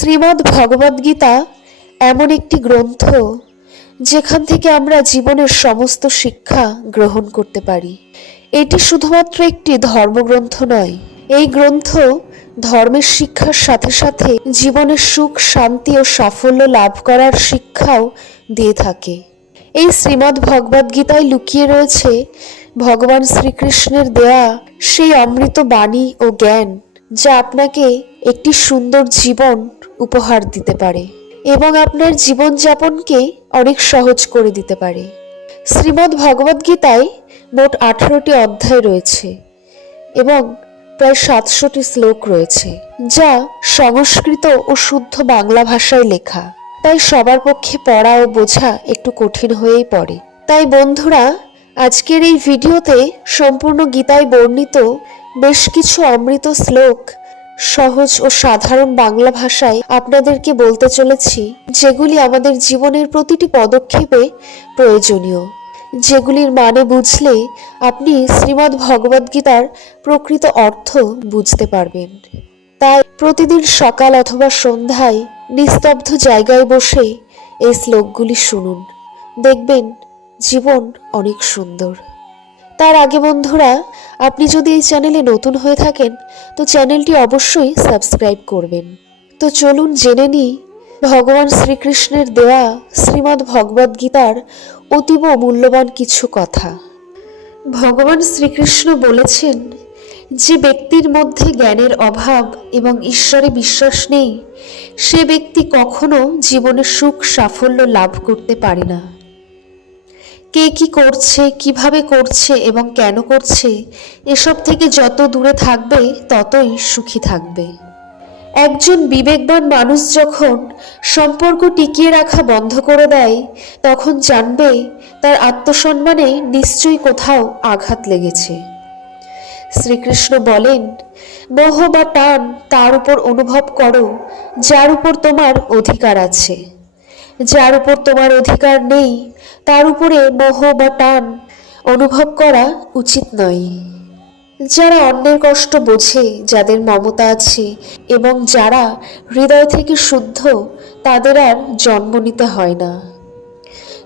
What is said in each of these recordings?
শ্রীমদ্ ভগবদ্গীতা এমন একটি গ্রন্থ যেখান থেকে আমরা জীবনের সমস্ত শিক্ষা গ্রহণ করতে পারি। এটি শুধুমাত্র একটি ধর্মগ্রন্থ নয়, এই গ্রন্থ ধর্মের শিক্ষার সাথে সাথে জীবনের সুখ, শান্তি ও সাফল্য লাভ করার শিক্ষাও দিয়ে থাকে। এই শ্রীমদ্ ভগবদ্গীতায় লুকিয়ে রয়েছে ভগবান শ্রীকৃষ্ণের দেয়া সেই অমৃত বাণী ও জ্ঞান, যা আপনাকে একটি সুন্দর জীবন উপহার দিতে পারে এবং আপনার জীবনযাপনকে অনেক সহজ করে দিতে পারে। শ্রীমদ্ ভগবদ্গীতায় মোট 18টি অধ্যায় রয়েছে এবং প্রায় 700টি শ্লোক রয়েছে, যা সংস্কৃত ও শুদ্ধ বাংলা ভাষায় লেখা। তাই সবার পক্ষে পড়া ও বোঝা একটু কঠিন হয়েই পড়ে। তাই বন্ধুরা, আজকের এই ভিডিওতে সম্পূর্ণ গীতায় বর্ণিত বেশ কিছু অমৃত শ্লোক সহজ ও সাধারণ বাংলা ভাষায় আপনাদেরকে বলতে চলেছি, যেগুলি আমাদের জীবনের প্রতিটি পদক্ষেপে প্রয়োজনীয়, যেগুলির মানে বুঝলে আপনি শ্রীমদ্ ভগবদ্গীতার প্রকৃত অর্থ বুঝতে পারবেন। তাই প্রতিদিন সকাল অথবা সন্ধ্যায় নিস্তব্ধ জায়গায় বসে এই শ্লোকগুলি শুনুন, দেখবেন জীবন অনেক সুন্দর। তার আগে বন্ধুরা, আপনি যদি এই চ্যানেলে নতুন হয়ে থাকেন তো চ্যানেলটি অবশ্যই সাবস্ক্রাইব করবেন। তো চলুন জেনে নিই ভগবান শ্রীকৃষ্ণের দেওয়া শ্রীমদ্ ভগবদ্গীতার অতীব মূল্যবান কিছু কথা। ভগবান শ্রীকৃষ্ণ বলেছেন, যে ব্যক্তির মধ্যে জ্ঞানের অভাব এবং ঈশ্বরে বিশ্বাস নেই, সে ব্যক্তি কখনো জীবনে সুখ সাফল্য লাভ করতে পারে না। কে কি করছে, কিভাবে করছে এবং কেন করছে, এসব থেকে যত দূরে থাকবে ততই সুখী থাকবে। একজন বিবেকবান মানুষ যখন সম্পর্ক টিকিয়ে রাখা বন্ধ করে দেয়, তখন জানবে তার আত্মসম্মানে নিশ্চয়ই কোথাও আঘাত লেগেছে। শ্রীকৃষ্ণ বলেন, মোহ বা টান তার উপর অনুভব করো যার উপর তোমার অধিকার আছে। যার উপর তোমার অধিকার নেই তার উপরে মোহ বা টান অনুভব করা উচিত নয়। যারা অন্যের কষ্ট বোঝে, যাদের মমতা আছে এবং যারা হৃদয় থেকে শুদ্ধ, তাদের আর জন্ম নিতে হয় না।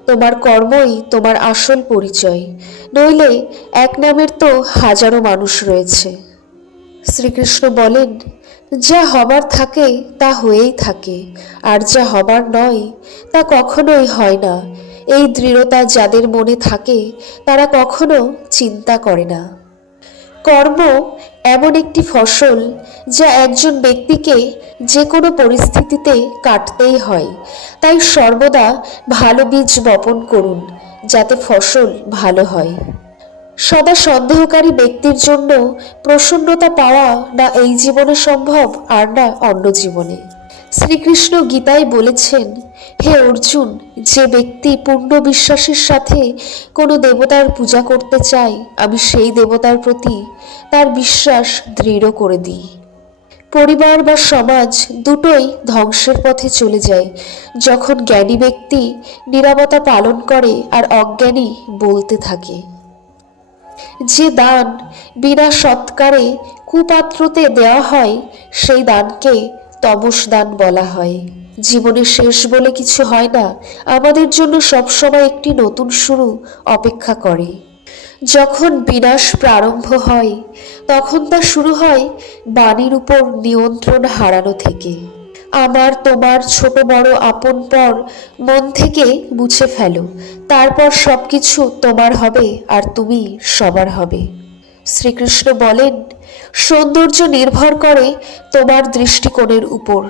তোমার কর্মই তোমার আসল পরিচয়, নইলে এক নামের তো হাজারো মানুষ রয়েছে। শ্রীকৃষ্ণ বলেন, যা হবার থাকে তা হয়েই থাকে, আর যা হবার নয় তা কখনোই হয় না। এই দৃঢ়তা যাদের মনে থাকে তারা কখনো চিন্তা করে না। কর্ম এমন একটি ফসল যা একজন ব্যক্তিকে যে কোনো পরিস্থিতিতে কাটতেই হয়। তাই সর্বদা ভালো বীজ বপন করুন, যাতে ফসল ভালো হয়। সদা সন্দেহকারী ব্যক্তির জন্য প্রসন্নতা পাওয়া না এই জীবনে সম্ভব, আর না অন্য জীবনে। শ্রীকৃষ্ণ গীতায় বলেছেন, হে অর্জুন, যে ব্যক্তি পূর্ণ বিশ্বাসের সাথে কোনো দেবতার পূজা করতে চায়, আমি সেই দেবতার প্রতি তার বিশ্বাস দৃঢ় করে দিই। পরিবার বা সমাজ দুটোই ধ্বংসের পথে চলে যায় যখন জ্ঞানী ব্যক্তি নীরবতা পালন করে আর অজ্ঞানী বলতে থাকে। যে দান বিনা সৎকারে কুপাত্রতে দেওয়া হয়, সেই দানকে তমস দান বলা হয়। জীবনে শেষ বলে কিছু হয় না, আমাদের জন্য সবসময় একটি নতুন শুরু অপেক্ষা করে। যখন বিনাশ প্রারম্ভ হয়, তখন তা শুরু হয় বাণীর উপর নিয়ন্ত্রণ হারানো থেকে। আমার, তোমার, ছোট বড়, আপন পর মন থেকে মুছে ফেলো, তারপর সবকিছু তোমার হবে আর তুমি সবার হবে। শ্রীকৃষ্ণ বলেন, সৌন্দর্য নির্ভর করে তোমার দৃষ্টিকোণের উপর।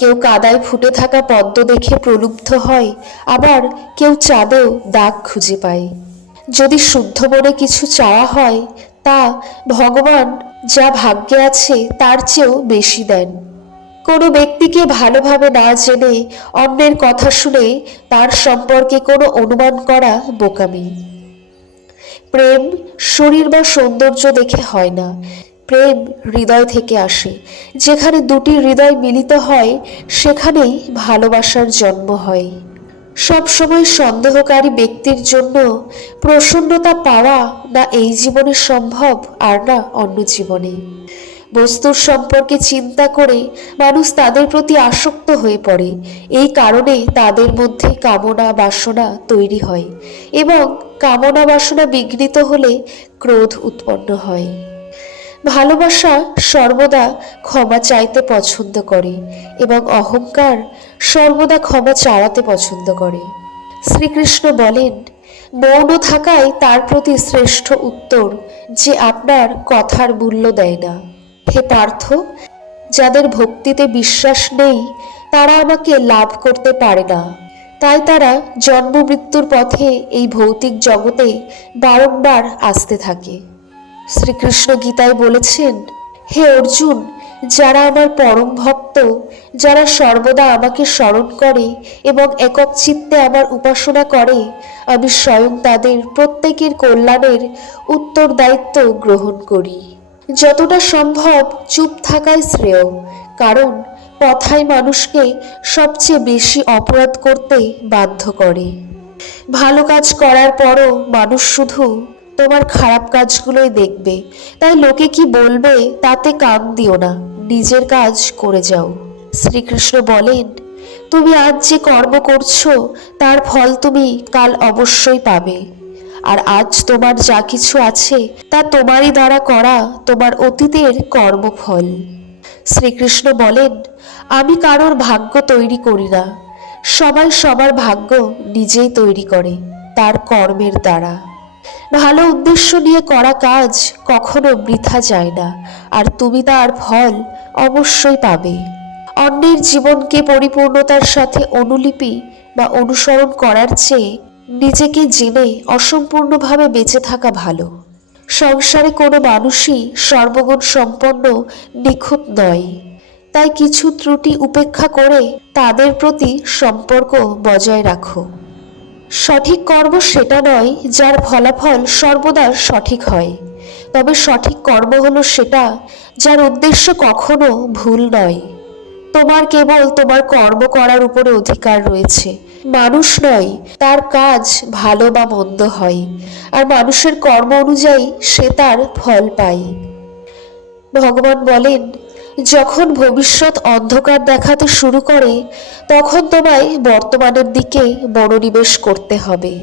কেউ কাদায় ফুটে থাকা পদ্ম দেখে প্রলুব্ধ হয়, আবার কেউ চাঁদেও দাগ খুঁজে পায়। যদি শুদ্ধ মনে কিছু চাওয়া হয়, তা ভগবান যা ভাগ্যে আছে তার চেয়েও বেশি দেন। কোনো ব্যক্তিকে ভালোভাবে না জেনে অন্যের কথা শুনে তার সম্পর্কে কোনো অনুমান করা বোকামি। প্রেম শরীর বা সৌন্দর্য দেখে হয় না, প্রেম হৃদয় থেকে আসে। যেখানে দুটি হৃদয় মিলিত হয়, সেখানেই ভালোবাসার জন্ম হয়। সবসময় সন্দেহকারী ব্যক্তির জন্য প্রসন্নতা পাওয়া না এই জীবনে সম্ভব, আর না অন্য জীবনে। বস্তুর সম্পর্কে চিন্তা করে মানুষ তাদের প্রতি আসক্ত হয়ে পড়ে। এই কারণে তাদের মধ্যে কামনা বাসনা তৈরি হয় এবং কামনা বাসনা বিঘ্নিত হলে ক্রোধ উৎপন্ন হয়। ভালোবাসা সর্বদা ক্ষমা চাইতে পছন্দ করে এবং অহংকার সর্বদা ক্ষমা চাওয়াতে পছন্দ করে। শ্রীকৃষ্ণ বলেন, মৌন থাকাই তার প্রতি শ্রেষ্ঠ উত্তর যে আপনার কথার মূল্য দেয় না। হে পার্থ, যাদের ভক্তিতে বিশ্বাস নেই তারা আমাকে লাভ করতে পারে না, তাই তারা জন্ম মৃত্যুর পথে এই ভৌতিক জগতে বারংবার আসতে থাকে। শ্রীকৃষ্ণ গীতায় বলেছেন, হে অর্জুন, যারা আমার পরম ভক্ত, যারা সর্বদা আমাকে স্মরণ করে এবং একক চিত্তে আমার উপাসনা করে, আমি স্বয়ং তাদের প্রত্যেকের কল্যাণের উত্তরদায়িত্ব গ্রহণ করি। যতটা সম্ভব চুপ থাকাই শ্রেয়, কারণ কথাই মানুষকে সবচেয়ে বেশি অপরাধ করতে বাধ্য করে। ভালো কাজ করার পরও মানুষ শুধু তোমার খারাপ কাজগুলোই দেখবে, তাই লোকে কি বলবে তাতে কান দিও না, নিজের কাজ করে যাও। শ্রীকৃষ্ণ বলেন, তুমি আজ যে কর্ম করছো তার ফল তুমি কাল অবশ্যই পাবে, আর আজ তোমার যা কিছু আছে তা তোমারই দ্বারা করা তোমার অতীতের কর্মফল। শ্রীকৃষ্ণ বলেন, আমি কারোর ভাগ্য তৈরি করি না, সবাই সবার ভাগ্য নিজেই তৈরি করে তার কর্মের দ্বারা। ভালো উদ্দেশ্য নিয়ে করা কাজ কখনো বৃথা যায় না, আর তুমি তার ফল অবশ্যই পাবে। অন্যের জীবনকে পরিপূর্ণতার সাথে অনুলিপি বা অনুসরণ করার চেয়ে নিজেকে জেনে অসম্পূর্ণভাবে বেঁচে থাকা ভালো। সংসারে কোনো মানুষই সর্বগুণ সম্পন্ন নিখুঁত নয়, তাই কিছু ত্রুটি উপেক্ষা করে তাদের প্রতি সম্পর্ক বজায় রাখো। সঠিক কর্ম সেটা নয় যার ফলাফল সর্বদা সঠিক হয়, তবে সঠিক কর্ম হলো সেটা যার উদ্দেশ্য কখনো ভুল নয়। তোমার কেবল তোমার কর্ম করার উপরে অধিকার রয়েছে, মানুষ নয় তার কাজ ভালো বা মন্দ হয়, আর মানুষের কর্ম অনুযায়ী সে তার ফল পায়। ভগবান বলেন, যখন ভবিষ্যৎ অন্ধকার দেখাতে শুরু করে তখন তোমায় বর্তমানের দিকে মনোনিবেশ করতে হবে।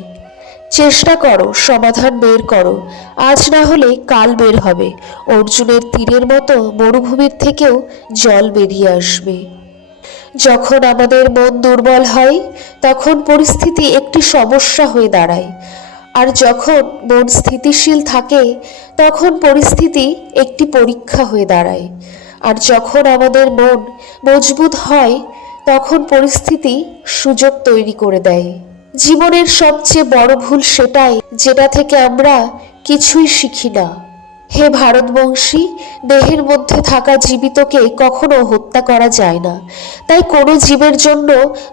চেষ্টা করো, সমাধান বের করো, আজ না হলে কাল বের হবে। অর্জুনের তীরের মতো মরুভূমির থেকেও জল বেরিয়ে আসবে। যখন আমাদের মন দুর্বল হয় তখন পরিস্থিতি একটি সমস্যা হয়ে দাঁড়ায়, আর যখন মন স্থিতিশীল থাকে তখন পরিস্থিতি একটি পরীক্ষা হয়ে দাঁড়ায়, আর যখন আমাদের মন মজবুত হয় তখন পরিস্থিতি সুযোগ তৈরি করে দেয়। জীবনের সবচেয়ে বড় ভুল সেটাই যেটা থেকে আমরা কিছুই শিখি না। হে ভারতবংশী, দেহের মধ্যে থাকা জীবিতকে কখনো হত্যা করা যায় না, তাই কোনো জীবের জন্য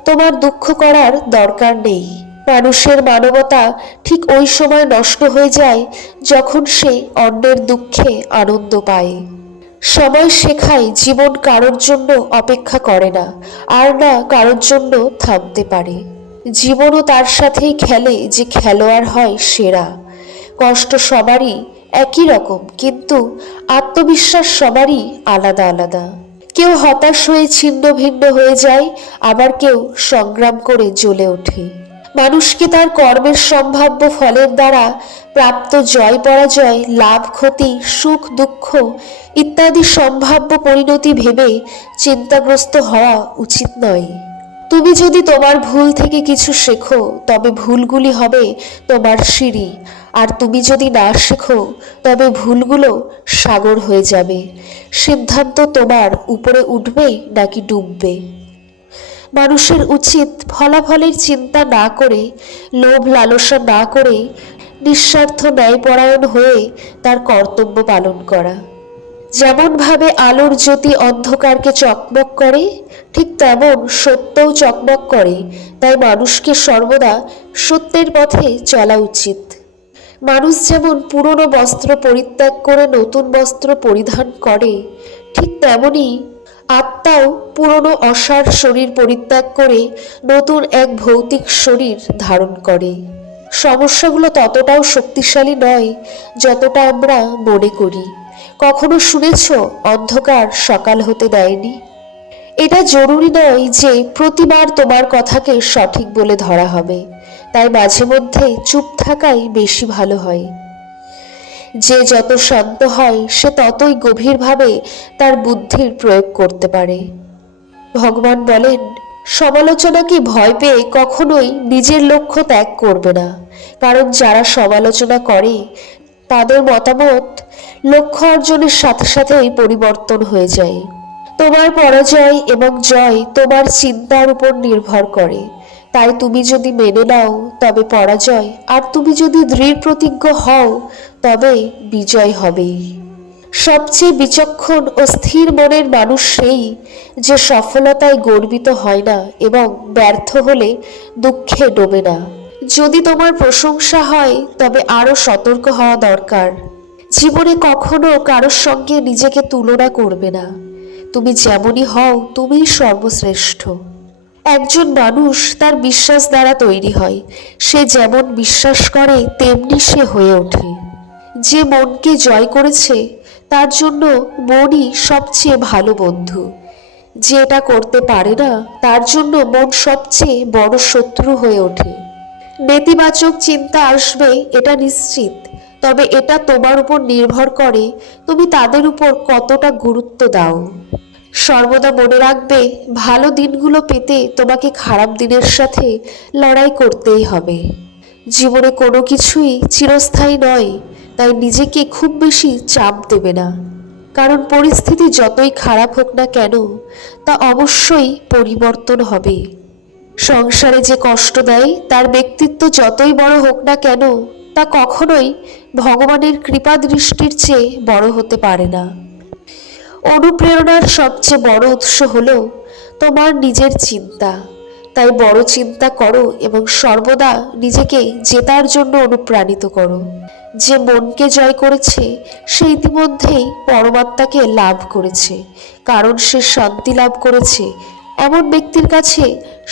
তোমার দুঃখ করার দরকার নেই। মানুষের মানবতা ঠিক ওই সময় নষ্ট হয়ে যায় যখন সে অন্যের দুঃখে আনন্দ পায়। সময় শেখায় জীবন কারোর জন্য অপেক্ষা করে না, আর না কারোর জন্য থামতে পারে। জীবনও তার সাথেই খেলে যে খেলোয়াড় হয় সেরা। কষ্ট সবারই একই রকম, কিন্তু আত্মবিশ্বাস সবারই আলাদা আলাদা। কেউ হতাশ হয়ে ছিন্ন ভিন্ন হয়ে যায়, আবার কেউ সংগ্রাম করে জ্বলে ওঠে। মানুষকে তার কর্মের সম্ভাব্য ফলের দ্বারা প্রাপ্ত জয় পরাজয়, লাভ ক্ষতি, সুখ দুঃখ ইত্যাদি সম্ভাব্য পরিণতি ভেবে চিন্তাগ্রস্ত হওয়া উচিত নয়। তুমি যদি তোমার ভুল থেকে কিছু শেখো তবে ভুলগুলি হবে তোমার সিঁড়ি, আর তুমি যদি না শেখো তবে ভুলগুলো সাগর হয়ে যাবে। সিদ্ধান্ত তোমার, উপরে উঠবে নাকি ডুববে। মানুষের উচিত ফলাফলের চিন্তা না করে, লোভ লালসা না করে নিঃস্বার্থ ন্যায়পরায়ণ হয়ে তার কর্তব্য পালন করা। যেমনভাবে আলোর জ্যোতি অন্ধকারকে চকমক করে, ঠিক তেমন সত্যও চকমক করে, তাই মানুষকে সর্বদা সত্যের পথে চলা উচিত। মানুষ যেমন পুরনো বস্ত্র পরিত্যাগ করে নতুন বস্ত্র পরিধান করে, ঠিক তেমনি আত্মাও পুরনো অসার শরীর পরিত্যাগ করে নতুন এক ভৌতিক শরীর ধারণ করে। সমস্যাগুলো ততটাও শক্তিশালী নয় যতটা আমরা মনে করি। কখনো শুনেছ অন্ধকার সকাল হতে দেয়নি? এটা জরুরি নয় যে প্রতিবার তোমার কথাকে সঠিক বলে ধরা হবে, তাই মাঝে মধ্যে চুপ থাকাই বেশি ভালো হয়। যে যত শান্ত হয় সে ততই গভীরভাবে তার বুদ্ধির প্রয়োগ করতে পারে। ভগবান বলেন, সমালোচনাকে ভয় পেয়ে কখনোই নিজের লক্ষ্য ত্যাগ করবে না, কারণ যারা সমালোচনা করে তাদের মতামত লক্ষ্য অর্জনের সাথে সাথেই পরিবর্তন হয়ে যায়। তোমার পরাজয় এবং জয় তোমার চিন্তার উপর নির্ভর করে, তাই তুমি যদি মেনে নাও তবে পরাজয়, আর তুমি যদি দৃঢ় প্রতিজ্ঞ হও তবে বিজয় হবেই। সবচেয়ে বিচক্ষণ ও স্থির মনের মানুষ সেই যে সফলতায় গর্বিত হয় না এবং ব্যর্থ হলে দুঃখে ডোবে না। যদি তোমার প্রশংসা হয় তবে আরও সতর্ক হওয়া দরকার। জীবনে কখনো কারোর সঙ্গে নিজেকে তুলনা করবে না। তুমি যেমনই হও তুমিই সর্বশ্রেষ্ঠ। একজন মানুষ তার বিশ্বাস দ্বারা তৈরি হয়। সে যেমন বিশ্বাস করে তেমনি সে হয়ে ওঠে। যে মনকে জয় করেছে তার জন্য মনই সবচেয়ে ভালো বন্ধু। যে এটা করতে পারে না তার জন্য মন সবচেয়ে বড় শত্রু হয়ে ওঠে। নেতিবাচক চিন্তা আসবে এটা নিশ্চিত, তবে এটা তোমার উপর নির্ভর করে তুমি তাদের উপর কতটা গুরুত্ব দাও। সর্বদা মনে রাখবে, ভালো দিনগুলো পেতে তোমাকে খারাপ দিনের সাথে লড়াই করতেই হবে। জীবনে কোনো কিছুই চিরস্থায়ী নয়, তাই নিজেকে খুব বেশি চাপ দেবে না, কারণ পরিস্থিতি যতই খারাপ হোক না কেন তা অবশ্যই পরিবর্তন হবে। সংসারে যে কষ্ট দেয় তার ব্যক্তিত্ব যতই বড় হোক না কেন তা কখনোই ভগবানের কৃপা দৃষ্টির চেয়ে বড় হতে পারে না। অনুপ্রেরণার সবচেয়ে বড় উৎস হলো তোমার নিজের চিন্তা। তাই বড় চিন্তা করো এবং সর্বদা নিজেকে জেতার জন্য অনুপ্রাণিত করো। যে মনকে জয় করেছে সে ইতিমধ্যেই পরমাত্মাকে লাভ করেছে, কারণ সে শান্তি লাভ করেছে। এমন ব্যক্তির কাছে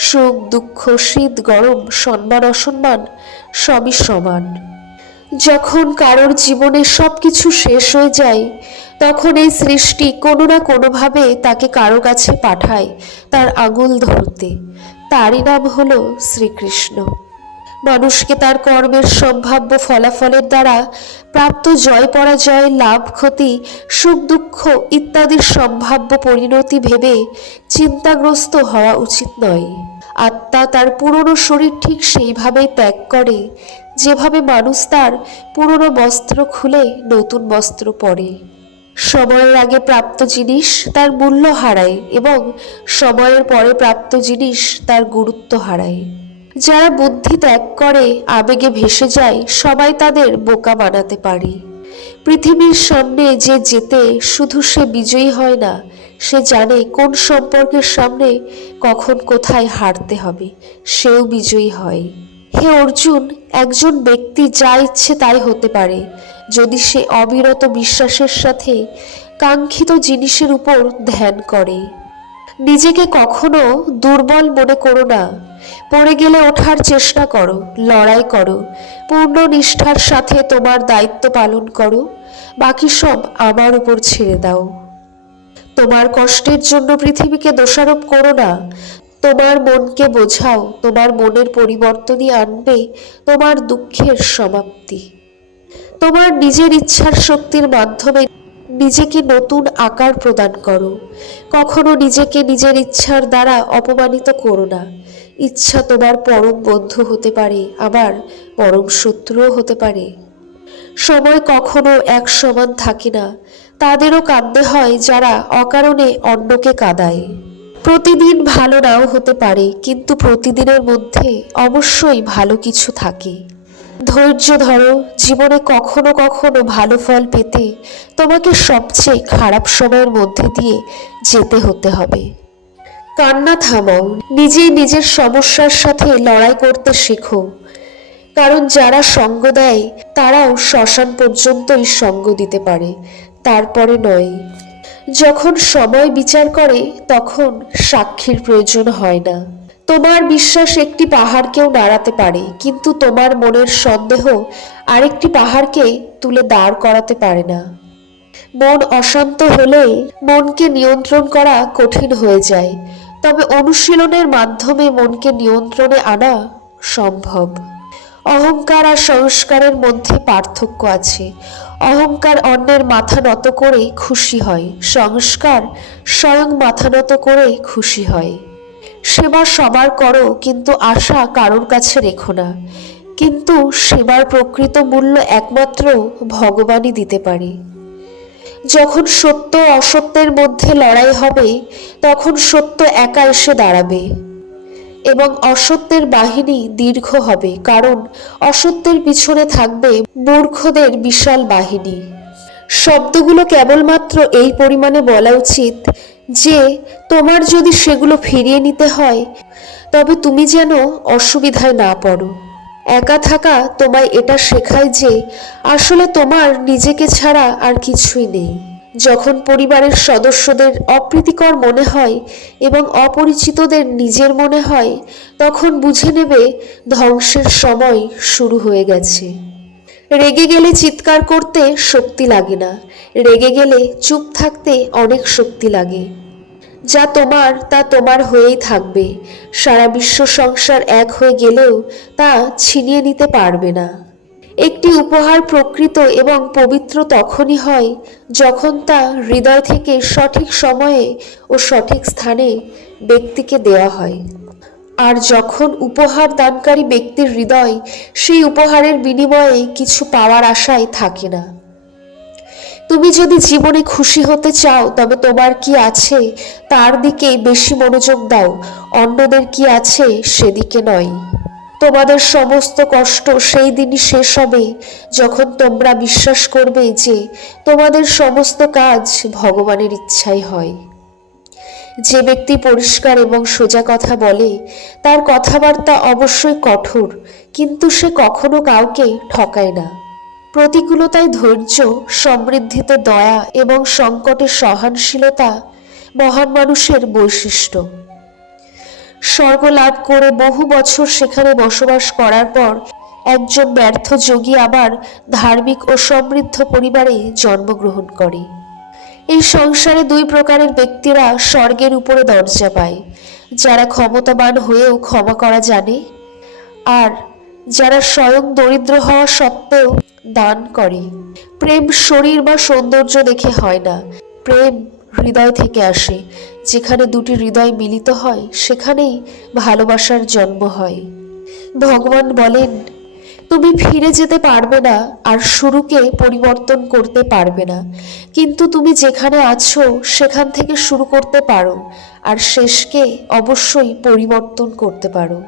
সুখ দুঃখ শীত গরম সম্মান অসম্মান সবই সমান। যখন কারোর জীবনে সবকিছু শেষ হয়ে যায় তখন এই সৃষ্টি কোনো না কোনোভাবে তাকে কারো কাছে পাঠায় তার আঙুল ধরতে। তারই নাম হলো শ্রীকৃষ্ণ। মানুষকে তার কর্মের সম্ভাব্য ফলাফলের দ্বারা প্রাপ্ত জয় পরাজয় লাভ ক্ষতি সুখ দুঃখ ইত্যাদির সম্ভাব্য পরিণতি ভেবে চিন্তাগ্রস্ত হওয়া উচিত নয়। আত্মা তার পুরনো শরীর ঠিক সেইভাবেই ত্যাগ করে যেভাবে মানুষ তার পুরনো বস্ত্র খুলে নতুন বস্ত্র পরে। সময়ের আগে প্রাপ্ত জিনিস তার মূল্য হারায় এবং সময়ের পরে প্রাপ্ত জিনিস তার গুরুত্ব হারায়। যারা বুদ্ধি ত্যাগ করে আবেগে ভেসে যায় সবাই তাদের বোকা বানাতে পারে। পৃথিবীর সামনে যে জেতে শুধু সে বিজয়ী হয় না, সে জানে কোন সম্পর্কের সামনে কখন কোথায় হারতে হবে, সেও বিজয়ী হয়। হে অর্জুন, একজন ব্যক্তি যা ইচ্ছে তাই হতে পারে যদি সে অবিরত বিশ্বাসের সাথে কাঙ্ক্ষিত জিনিসের উপর ধ্যান করে। নিজেকে কখনো দুর্বল মনে করো না। পড়ে গেলে ওঠার চেষ্টা করো, লড়াই করো, পূর্ণ নিষ্ঠার সাথে তোমার দায়িত্ব পালন করো। বাকি সব আমার উপর ছেড়ে দাও। তোমার কষ্টের জন্য পৃথিবীকে দোষারোপ করো না। তোমার মনকে বোঝাও, তোমার মনের পরিবর্তনই আনবে তোমার দুঃখের সমাপ্তি। তোমার নিজের ইচ্ছার শক্তির মাধ্যমে নিজেকে নতুন আকার প্রদান করো। কখনো নিজেকে নিজের ইচ্ছার দ্বারা অপমানিত করো না। ইচ্ছা তোমার পরম বন্ধু হতে পারে, আবার পরম শত্রুও হতে পারে। সময় কখনো এক সমান থাকে না। তাদেরও কাঁদতে হয় যারা অকারণে অন্যকে কাঁদায়। প্রতিদিন ভালো নাও হতে পারে, কিন্তু প্রতিদিনের মধ্যে অবশ্যই ভালো কিছু থাকে। ধৈর্য ধরো। জীবনে কখনো কখনো ভালো ফল পেতে তোমাকে সবচেয়ে খারাপ সময়ের মধ্যে দিয়ে যেতে হতে হবে। কান্না থামাও। নিজেই নিজের সমস্যার সাথে লড়াই করতে শেখো, কারণ যারা সঙ্গ দেয় তারাও শ্মশান পর্যন্তই সঙ্গ দিতে পারে, তারপরে নয়। যখন সময় বিচার করে তখন সাক্ষীর প্রয়োজন হয় না। তোমার বিশ্বাস একটি পাহাড়কেও নাড়াতে পারে, কিন্তু তোমার মনের সন্দেহ আরেকটি পাহাড়কে তুলে দাঁড় করাতে পারে না। মন অশান্ত হলে মনকে নিয়ন্ত্রণ করা কঠিন হয়ে যায়, তবে অনুশীলনের মাধ্যমে মনকে নিয়ন্ত্রণে আনা সম্ভব। অহংকার আর সংস্কারের মধ্যে পার্থক্য আছে। অহংকার অন্যের মাথা নত করে খুশি হয়, সংস্কার স্বয়ং মাথা নত করে খুশি হয়। সেবা সবার করো, কিন্তু আশা কারোর কাছে রেখো না। কিন্তু সেবার প্রকৃত মূল্য একমাত্র ভগবানই দিতে পারে। যখন সত্য অসত্যের মধ্যে লড়াই হবে, তখন সত্য একা এসে দাঁড়াবে এবং অসত্যের বাহিনী দীর্ঘ হবে, কারণ অসত্যের পিছনে থাকবে মূর্খদের বিশাল বাহিনী। শব্দগুলো কেবলমাত্র এই পরিমাণে বলা উচিত যে তোমার যদি সেগুলো ফিরিয়ে নিতে হয়, তবে তুমি যেন অসুবিধায় না পড়ো। একা থাকা তোমায় এটা শেখায় যে আসলে তোমার নিজেকে ছাড়া আর কিছুই নেই। যখন পরিবারের সদস্যদের অপ্রীতিকর মনে হয় এবং অপরিচিতদের নিজের মনে হয়, তখন বুঝে নেবে ধ্বংসের সময় শুরু হয়ে গেছে। রেগে গেলে চিৎকার করতে শক্তি লাগে না, রেগে গেলে চুপ থাকতে অনেক শক্তি লাগে। যা তোমার তা তোমার হয়েই থাকবে। সারা বিশ্ব সংসার এক হয়ে গেলেও তা ছিনিয়ে নিতে পারবে না। একটি উপহার প্রকৃত এবং পবিত্র তখনই হয় যখন তা হৃদয় থেকে সঠিক সময়ে ও সঠিক স্থানে ব্যক্তিকে দেওয়া হয়। আর যখন উপহার দানকারী ব্যক্তির হৃদয় সেই উপহারের বিনিময়ে কিছু পাওয়ার আশায় থাকে না। তুমি যদি জীবনে খুশি হতে চাও, তবে তোমার কি আছে তার দিকে বেশি মনোযোগ দাও, অন্যদের কি আছে সেদিকে নয়। তোমাদের সমস্ত কষ্ট সেই দিনই শেষ হবে যখন তোমরা বিশ্বাস করবে যে তোমাদের সমস্ত কাজ ভগবানের ইচ্ছাই হয়। যে ব্যক্তি পরিষ্কার এবং সোজা কথা বলে, তার কথাবার্তা অবশ্যই কঠোর, কিন্তু সে কখনো কাউকে ঠকায় না। প্রতিকূলতায় ধৈর্য, সমৃদ্ধিতে দয়া এবং সংকটে সহনশীলতা মহান মানুষের বৈশিষ্ট্য। স্বর্গ লাভ করে বহু বছর সেখানে বসবাস করার পর একজন ব্যর্থ যোগী আবার ধার্মিক ও সমৃদ্ধ পরিবারে জন্মগ্রহণ করে। এই সংসারে দুই প্রকারের ব্যক্তিরা স্বর্গের উপরে দরজা পায়: যারা ক্ষমতাবান হয়েও ক্ষমা করা জানে, আর যারা স্বয়ং দরিদ্র হওয়া সত্ত্বেও দান করে। প্রেম শরীর বা সৌন্দর্য দেখে হয় না, প্রেম হৃদয় থেকে আসে। যেখানে দুটি হৃদয় মিলিত হয়, সেখানেই ভালোবাসার জন্ম হয়। ভগবান বলেন, তুমি ফিরে যেতে পারবে না আর শুরুকে পরিবর্তন করতে পারবে না, কিন্তু তুমি যেখানে আছো সেখান থেকে শুরু করতে পারো আর শেষকে অবশ্যই পরিবর্তন করতে পারো।